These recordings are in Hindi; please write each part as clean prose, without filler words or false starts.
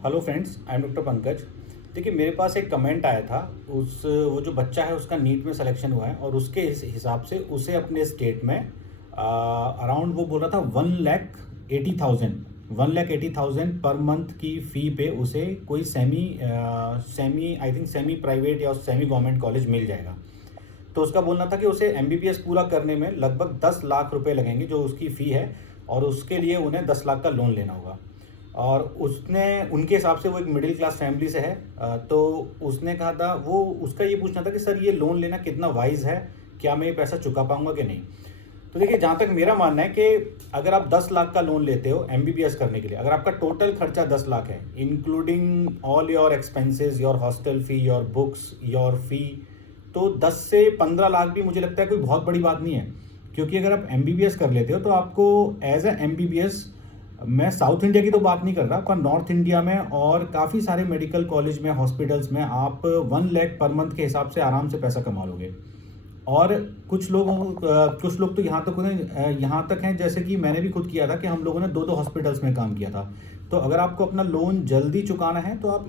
Hello friends, I am doctor Pankaj. देखिए, मेरे पास एक कमेंट आया था। वो जो बच्चा है उसका नीट में सिलेक्शन हुआ है और उसके हिसाब से उसे अपने स्टेट में अराउंड वो बोल रहा था 1,80,000 पर मंथ की फ़ी पे उसे कोई semi semi I think semi private या सेमी गवर्नमेंट कॉलेज मिल जाएगा। तो उसका बोलना था कि उसे एमबीबीएस पूरा करने में लगभग 10 लाख रुपए लगेंगे, जो उसकी फ़ी है, और उसके लिए उन्हें 10 लाख का लोन लेना होगा। और उसने उनके हिसाब से वो एक मिडिल क्लास फैमिली से है। तो उसने कहा था, वो उसका ये पूछना था कि सर ये लोन लेना कितना वाइज है, क्या मैं ये पैसा चुका पाऊंगा कि नहीं। तो देखिए, जहाँ तक मेरा मानना है कि अगर आप 10 लाख का लोन लेते हो एमबीबीएस करने के लिए, अगर आपका टोटल खर्चा 10 लाख है including all your expenses, your hostel fee, your books, your fee, तो 10 से 15 लाख भी मुझे लगता है कोई बहुत बड़ी बात नहीं है। क्योंकि अगर आप एमबीबीएस कर लेते हो तो आपको एज ए एमबीबीएस, मैं साउथ इंडिया की तो बात नहीं कर रहा, पर नॉर्थ इंडिया में और काफ़ी सारे मेडिकल कॉलेज में, हॉस्पिटल्स में आप 1 लाख पर मंथ के हिसाब से आराम से पैसा कमा लोगे। और कुछ लोग तो यहाँ तक हैं, जैसे कि मैंने भी खुद किया था, कि हम लोगों ने दो दो हॉस्पिटल्स में काम किया था। तो अगर आपको अपना लोन जल्दी चुकाना है तो आप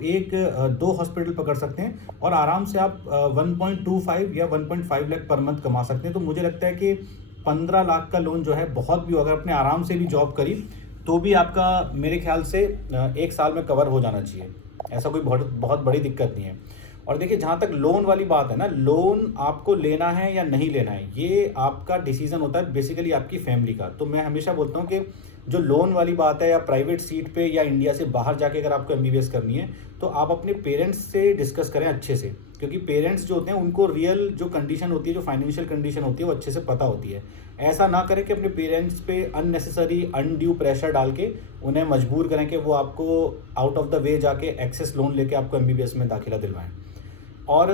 दो हॉस्पिटल पकड़ सकते हैं और आराम से आप 1.25 या 1.5 लाख पर मंथ कमा सकते हैं। तो मुझे लगता है कि 15 लाख का लोन जो है बहुत भी, अगर अपने आराम से भी जॉब करी तो भी आपका मेरे ख्याल से 1 साल में कवर हो जाना चाहिए। ऐसा कोई बहुत बहुत बड़ी दिक्कत नहीं है। और देखिए, जहाँ तक लोन वाली बात है ना, लोन आपको लेना है या नहीं लेना है, ये आपका डिसीजन होता है, बेसिकली आपकी फैमिली का। तो मैं हमेशा बोलता हूँ कि जो लोन वाली बात है, या प्राइवेट सीट पे, या इंडिया से बाहर जाके अगर आपको एमबीबीएस करनी है, तो आप अपने पेरेंट्स से डिस्कस करें अच्छे से। क्योंकि पेरेंट्स जो होते हैं उनको रियल जो कंडीशन होती है, जो फाइनेंशियल कंडीशन होती है, वो अच्छे से पता होती है। ऐसा ना करें कि अपने पेरेंट्स पे अननेसेसरी अनड्यू प्रेशर डाल के उन्हें मजबूर करें कि वो आपको आउट ऑफ द वे जाके एक्सेस लोन लेके आपको एमबीबीएस में दाखिला दिलवाएं। और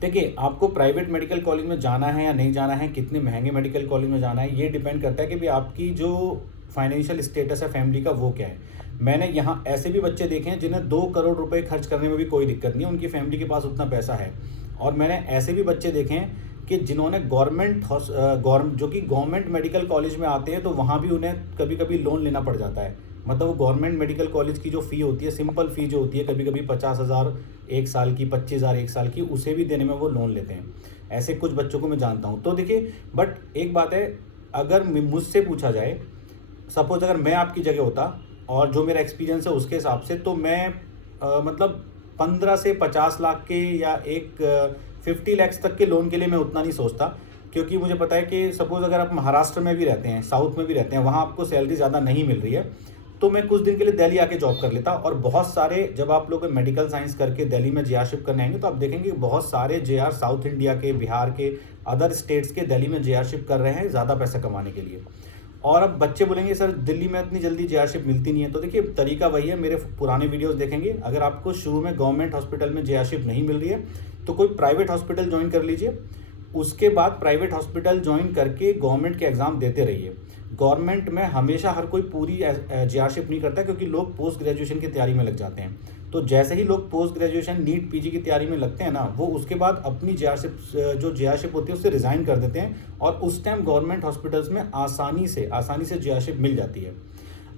देखिए, आपको प्राइवेट मेडिकल कॉलेज में जाना है या नहीं जाना है, कितने महंगे मेडिकल कॉलेज में जाना है, ये डिपेंड करता है कि भाई आपकी जो फाइनेंशियल स्टेटस है फैमिली का, वो क्या है। मैंने यहाँ ऐसे भी बच्चे देखे हैं जिन्हें 2 करोड़ रुपए खर्च करने में भी कोई दिक्कत नहीं है, उनकी फैमिली के पास उतना पैसा है। और मैंने ऐसे भी बच्चे देखे हैं कि जिन्होंने जो कि गवर्नमेंट मेडिकल कॉलेज में आते हैं, तो वहाँ भी उन्हें कभी कभी लोन लेना पड़ जाता है। मतलब वो गवर्नमेंट मेडिकल कॉलेज की जो फ़ी होती है, सिंपल फ़ी जो होती है, कभी कभी 50,000 एक साल की, 25,000 एक साल की, उसे भी देने में वो लोन लेते हैं। ऐसे कुछ बच्चों को मैं जानता हूँ। तो देखिए, बट एक बात है, अगर मुझसे पूछा जाए, सपोज अगर मैं आपकी जगह होता और जो मेरा एक्सपीरियंस है उसके हिसाब से, तो मैं मतलब 15 से 50 लाख के या 50 लैक्स तक के लोन के लिए मैं उतना नहीं सोचता। क्योंकि मुझे पता है कि सपोज अगर आप महाराष्ट्र में भी रहते हैं, साउथ में भी रहते हैं, वहाँ आपको सैलरी ज़्यादा नहीं मिल रही है, तो मैं कुछ दिन के लिए दिल्ली आके जॉब कर लेता। और बहुत सारे, जब आप लोग मेडिकल साइंस करके दिल्ली में जेआरशिप करने आएंगे, तो आप देखेंगे कि बहुत सारे जेआर साउथ इंडिया के, बिहार के, अदर स्टेट्स के दिल्ली में जेआरशिप कर रहे हैं ज़्यादा पैसा कमाने के लिए। और अब बच्चे बोलेंगे सर दिल्ली में इतनी जल्दी जेआरशिप मिलती नहीं है। तो देखिए, तरीका वही है, मेरे पुराने वीडियोस देखेंगे, अगर आपको शुरू में गवर्नमेंट हॉस्पिटल में जेआरशिप नहीं मिल रही है तो कोई प्राइवेट हॉस्पिटल ज्वाइन कर लीजिए। उसके बाद प्राइवेट हॉस्पिटल ज्वाइन करके गवर्नमेंट के एग्ज़ाम देते रहिए। गवर्नमेंट में हमेशा हर कोई पूरी जेआरशिप नहीं करता, क्योंकि लोग पोस्ट ग्रेजुएशन की तैयारी में लग जाते हैं। तो जैसे ही लोग पोस्ट ग्रेजुएशन नीट पीजी की तैयारी में लगते हैं ना, वो उसके बाद अपनी जेआरशिप होती है उससे रिज़ाइन कर देते हैं, और उस टाइम गवर्नमेंट हॉस्पिटल्स में आसानी से जेआरशिप मिल जाती है।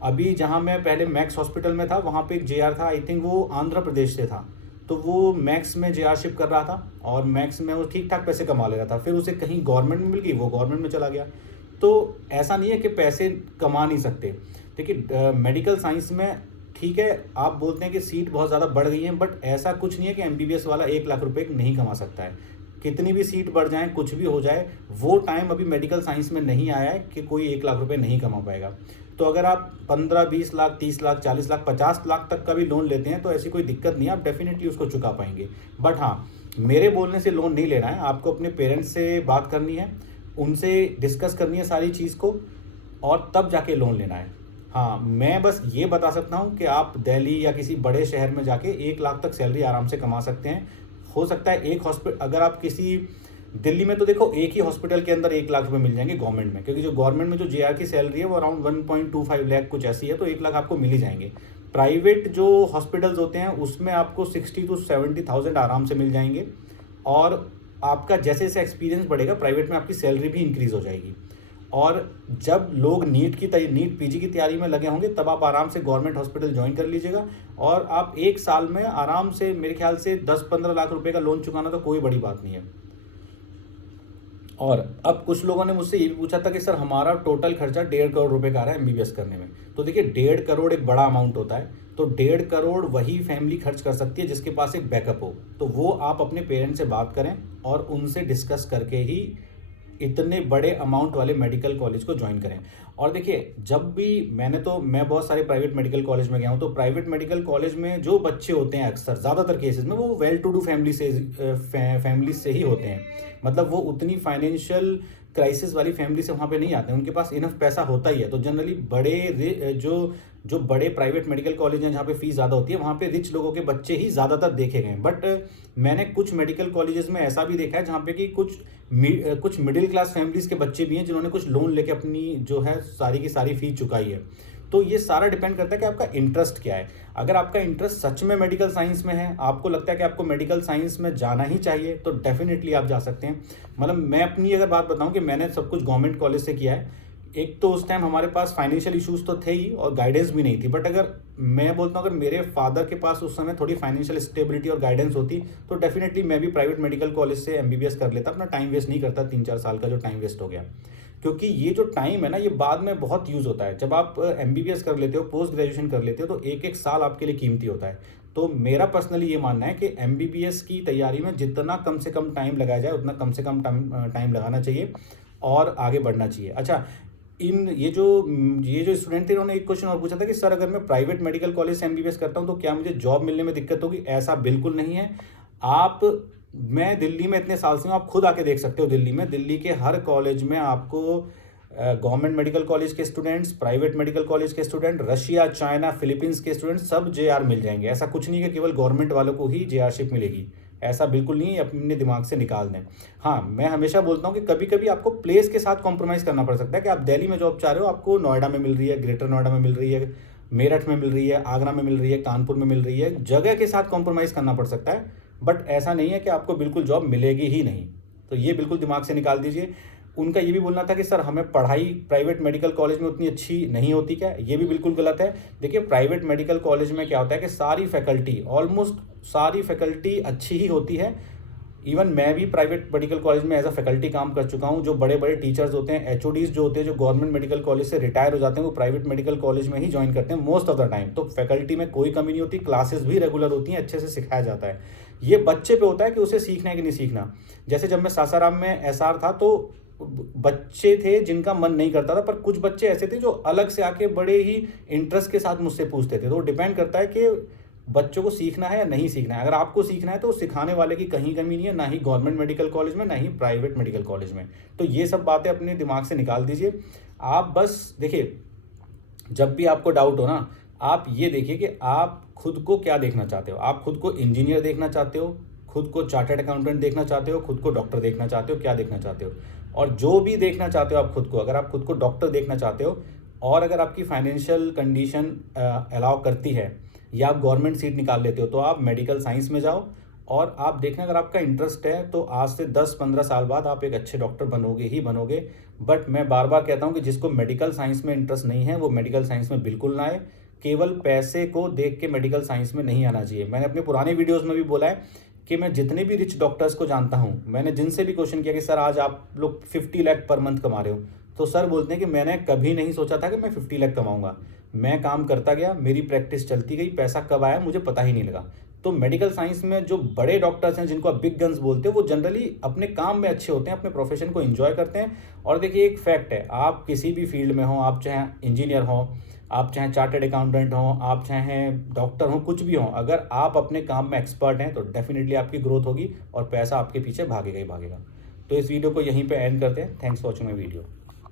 अभी जहाँ मैं पहले मैक्स हॉस्पिटल में था, वहाँ पे एक जेआर था, आई थिंक वो आंध्र प्रदेश से था। तो वो मैक्स में जेआरशिप कर रहा था और मैक्स में वो ठीक ठाक पैसे कमा ले रहा था। फिर उसे कहीं गवर्नमेंट में मिल गई, वो गवर्नमेंट में चला गया। तो ऐसा नहीं है कि पैसे कमा नहीं सकते। देखिए, मेडिकल साइंस में ठीक है, आप बोलते हैं कि सीट बहुत ज़्यादा बढ़ गई है, बट ऐसा कुछ नहीं है कि एमबीबीएस वाला 1 लाख रुपए नहीं कमा सकता है। कितनी भी सीट बढ़ जाए, कुछ भी हो जाए, वो टाइम अभी मेडिकल साइंस में नहीं आया है कि कोई 1 लाख रुपए नहीं कमा पाएगा। तो अगर आप 15, 20 लाख, 30 लाख, 40 लाख, 50 लाख तक का भी लोन लेते हैं, तो ऐसी कोई दिक्कत नहीं है, आप डेफिनेटली उसको चुका पाएंगे। बट हाँ, मेरे बोलने से लोन नहीं लेना है, आपको अपने पेरेंट्स से बात करनी है, उनसे डिस्कस करनी है सारी चीज़ को, और तब जाके लोन लेना है। हाँ, मैं बस ये बता सकता हूँ कि आप दिल्ली या किसी बड़े शहर में जाके 1 लाख तक सैलरी आराम से कमा सकते हैं। हो सकता है एक हॉस्पिटल, अगर आप किसी, दिल्ली में तो देखो एक ही हॉस्पिटल के अंदर 1 लाख रुपए मिल जाएंगे गवर्नमेंट में, क्योंकि जो गवर्नमेंट में जो जेआर की सैलरी है वो अराउंड 1.25 लाख कुछ ऐसी है, तो 1 लाख आपको मिल ही जाएंगे। प्राइवेट जो हॉस्पिटल्स होते हैं उसमें आपको 60 to 70,000 आराम से मिल जाएंगे। और आपका जैसे जैसे एक्सपीरियंस बढ़ेगा, प्राइवेट में आपकी सैलरी भी इंक्रीज़ हो जाएगी। और जब लोग नीट पीजी की तैयारी में लगे होंगे तब आप आराम से गवर्नमेंट हॉस्पिटल ज्वाइन कर लीजिएगा, और आप 1 साल में आराम से मेरे ख्याल से 10-15 लाख रुपए का लोन चुकाना तो कोई बड़ी बात नहीं है। और अब कुछ लोगों ने मुझसे ये भी पूछा था कि सर हमारा टोटल खर्चा 1.5 करोड़ रुपए का आ रहा है एमबीबीएस करने में। तो देखिए 1.5 करोड़ एक बड़ा अमाउंट होता है, तो 1.5 करोड़ वही फैमिली खर्च कर सकती है जिसके पास एक बैकअप हो। तो वो आप अपने पेरेंट्स से बात करें और उनसे डिस्कस करके ही इतने बड़े अमाउंट वाले मेडिकल कॉलेज को ज्वाइन करें। और देखिए जब भी मैं बहुत सारे प्राइवेट मेडिकल कॉलेज में गया हूँ, तो प्राइवेट मेडिकल कॉलेज में जो बच्चे होते हैं अक्सर ज़्यादातर केसेस में वो वेल टू डू फैमिली से ही होते हैं। मतलब वो उतनी फाइनेंशियल क्राइसिस वाली फैमिली से वहाँ पे नहीं आते हैं, उनके पास इनफ पैसा होता ही है। तो जनरली जो बड़े प्राइवेट मेडिकल कॉलेज हैं जहाँ पे फीस ज़्यादा होती है, वहाँ पे रिच लोगों के बच्चे ही ज़्यादातर देखे गए हैं। बट मैंने कुछ मेडिकल कॉलेजेस में ऐसा भी देखा है जहाँ पे कि कुछ मिडिल क्लास फैमिलीज के बच्चे भी हैं जिन्होंने कुछ लोन लेके अपनी जो है सारी की सारी फीस चुकाई है। तो ये सारा डिपेंड करता है कि आपका इंटरेस्ट क्या है। अगर आपका इंटरेस्ट सच में मेडिकल साइंस में है, आपको लगता है कि आपको मेडिकल साइंस में जाना ही चाहिए, तो डेफिनेटली आप जा सकते हैं। मतलब मैं अपनी अगर बात बताऊं कि मैंने सब कुछ गवर्नमेंट कॉलेज से किया है। एक तो उस टाइम हमारे पास फाइनेंशियल इश्यूज तो थे ही और गाइडेंस भी नहीं थी, बट अगर मैं बोलता हूँ अगर मेरे फादर के पास उस समय थोड़ी फाइनेंशियल स्टेबिलिटी और गाइडेंस होती तो डेफिनेटली मैं भी प्राइवेट मेडिकल कॉलेज से एमबीबीएस कर लेता, अपना टाइम वेस्ट नहीं करता 3-4 साल का जो टाइम वेस्ट हो गया। क्योंकि ये जो टाइम है ना, ये बाद में बहुत यूज़ होता है। जब आप एमबीबीएस कर लेते हो, पोस्ट ग्रेजुएशन कर लेते हो, तो एक एक साल आपके लिए कीमती होता है। तो मेरा पर्सनली ये मानना है कि एमबीबीएस की तैयारी में जितना कम से कम टाइम लगाया जाए उतना कम से कम टाइम लगाना चाहिए और आगे बढ़ना चाहिए। अच्छा, ये जो स्टूडेंट थे उन्होंने एक क्वेश्चन और पूछा था कि सर अगर मैं प्राइवेट मेडिकल कॉलेज से एमबीबीएस करता हूँ तो क्या मुझे जॉब मिलने में दिक्कत होगी? ऐसा बिल्कुल नहीं है। मैं दिल्ली में इतने साल से हूँ, आप खुद आके देख सकते हो। दिल्ली के हर कॉलेज में आपको गवर्नमेंट मेडिकल कॉलेज के स्टूडेंट्स, प्राइवेट मेडिकल कॉलेज के स्टूडेंट, रशिया, चाइना, फिलीपींस के स्टूडेंट सब जेआर मिल जाएंगे। ऐसा कुछ नहीं है कि केवल गवर्नमेंट वालों को ही जेआरशिप मिलेगी, ऐसा बिल्कुल नहीं है, अपने दिमाग से निकाल दें। हाँ, मैं हमेशा बोलता हूँ कि कभी कभी आपको प्लेस के साथ कॉम्प्रोमाइज़ करना पड़ सकता है कि आप दिल्ली में जॉब चाह रहे हो, आपको नोएडा में मिल रही है, ग्रेटर नोएडा में मिल रही है, मेरठ में मिल रही है, आगरा में मिल रही है, कानपुर में मिल रही है, जगह के साथ कॉम्प्रोमाइज़ करना पड़ सकता है। बट ऐसा नहीं है कि आपको बिल्कुल जॉब मिलेगी ही नहीं, तो ये बिल्कुल दिमाग से निकाल दीजिए। उनका ये भी बोलना था कि सर हमें पढ़ाई प्राइवेट मेडिकल कॉलेज में उतनी अच्छी नहीं होती क्या? ये भी बिल्कुल गलत है। देखिए प्राइवेट मेडिकल कॉलेज में क्या होता है कि ऑलमोस्ट सारी फैकल्टी अच्छी ही होती है। इवन मैं भी प्राइवेट मेडिकल कॉलेज में एज अ फैकल्टी काम कर चुका हूँ। जो बड़े बड़े टीचर्स होते हैं, एचओडीज जो होते हैं, जो गवर्नमेंट मेडिकल कॉलेज से रिटायर हो जाते हैं, वो प्राइवेट मेडिकल कॉलेज में ही ज्वाइन करते हैं मोस्ट ऑफ द टाइम। तो फैकल्टी में कोई कमी नहीं होती, क्लासेस भी रेगुलर होती हैं, अच्छे से सिखाया जाता है। ये बच्चे पे होता है कि उसे सीखना है कि नहीं सीखना। जैसे जब मैं सासाराम में एसआर था तो बच्चे थे जिनका मन नहीं करता था, पर कुछ बच्चे ऐसे थे जो अलग से आके बड़े ही इंटरेस्ट के साथ मुझसे पूछते थे। तो डिपेंड करता है कि बच्चों को सीखना है या नहीं सीखना है। अगर आपको सीखना है तो सिखाने वाले की कहीं कमी नहीं है, ना ही गवर्नमेंट मेडिकल कॉलेज में, ना ही प्राइवेट मेडिकल कॉलेज में। तो ये सब बातें अपने दिमाग से निकाल दीजिए। आप बस देखिए, जब भी आपको डाउट हो ना, आप ये देखिए कि आप खुद को क्या देखना चाहते हो। आप खुद को इंजीनियर देखना चाहते हो, खुद को चार्टर्ड अकाउंटेंट देखना चाहते हो, खुद को डॉक्टर देखना चाहते हो, क्या देखना चाहते हो? और जो भी देखना चाहते हो आप खुद को, अगर आप खुद को डॉक्टर देखना चाहते हो और अगर आपकी फाइनेंशियल कंडीशन अलाउ करती है या आप गवर्नमेंट सीट निकाल लेते हो, तो आप मेडिकल साइंस में जाओ और आप देखना अगर आपका इंटरेस्ट है तो आज से 10-15 साल बाद आप एक अच्छे डॉक्टर बनोगे ही बनोगे। बट मैं बार बार कहता हूँ कि जिसको मेडिकल साइंस में इंटरेस्ट नहीं है वो मेडिकल साइंस में बिल्कुल ना आए। केवल पैसे को देख के मेडिकल साइंस में नहीं आना चाहिए। मैंने अपने पुराने वीडियोज़ में भी बोला है कि मैं जितने भी रिच डॉक्टर्स को जानता हूँ, मैंने जिनसे भी क्वेश्चन किया कि सर आज आप लोग 50 लाख पर मंथ कमा रहे हो, तो सर बोलते हैं कि मैंने कभी नहीं सोचा था कि मैं 50 लाख कमाऊंगा। मैं काम करता गया, मेरी प्रैक्टिस चलती गई, पैसा कब आया मुझे पता ही नहीं लगा। तो मेडिकल साइंस में जो बड़े डॉक्टर्स हैं जिनको आप बिग गन्स बोलते हो, वो जनरली अपने काम में अच्छे होते हैं, अपने प्रोफेशन को एंजॉय करते हैं। और देखिए एक फैक्ट है, आप किसी भी फील्ड में हो, आप चाहे इंजीनियर हो, आप चाहे चार्टर्ड अकाउंटेंट हो, आप चाहे डॉक्टर हो, कुछ भी हो, अगर आप अपने काम में एक्सपर्ट हैं तो डेफिनेटली आपकी ग्रोथ होगी और पैसा आपके पीछे भागेगा ही भागेगा। तो इस वीडियो को यहीं पे एंड करते हैं। Thanks for watching my video.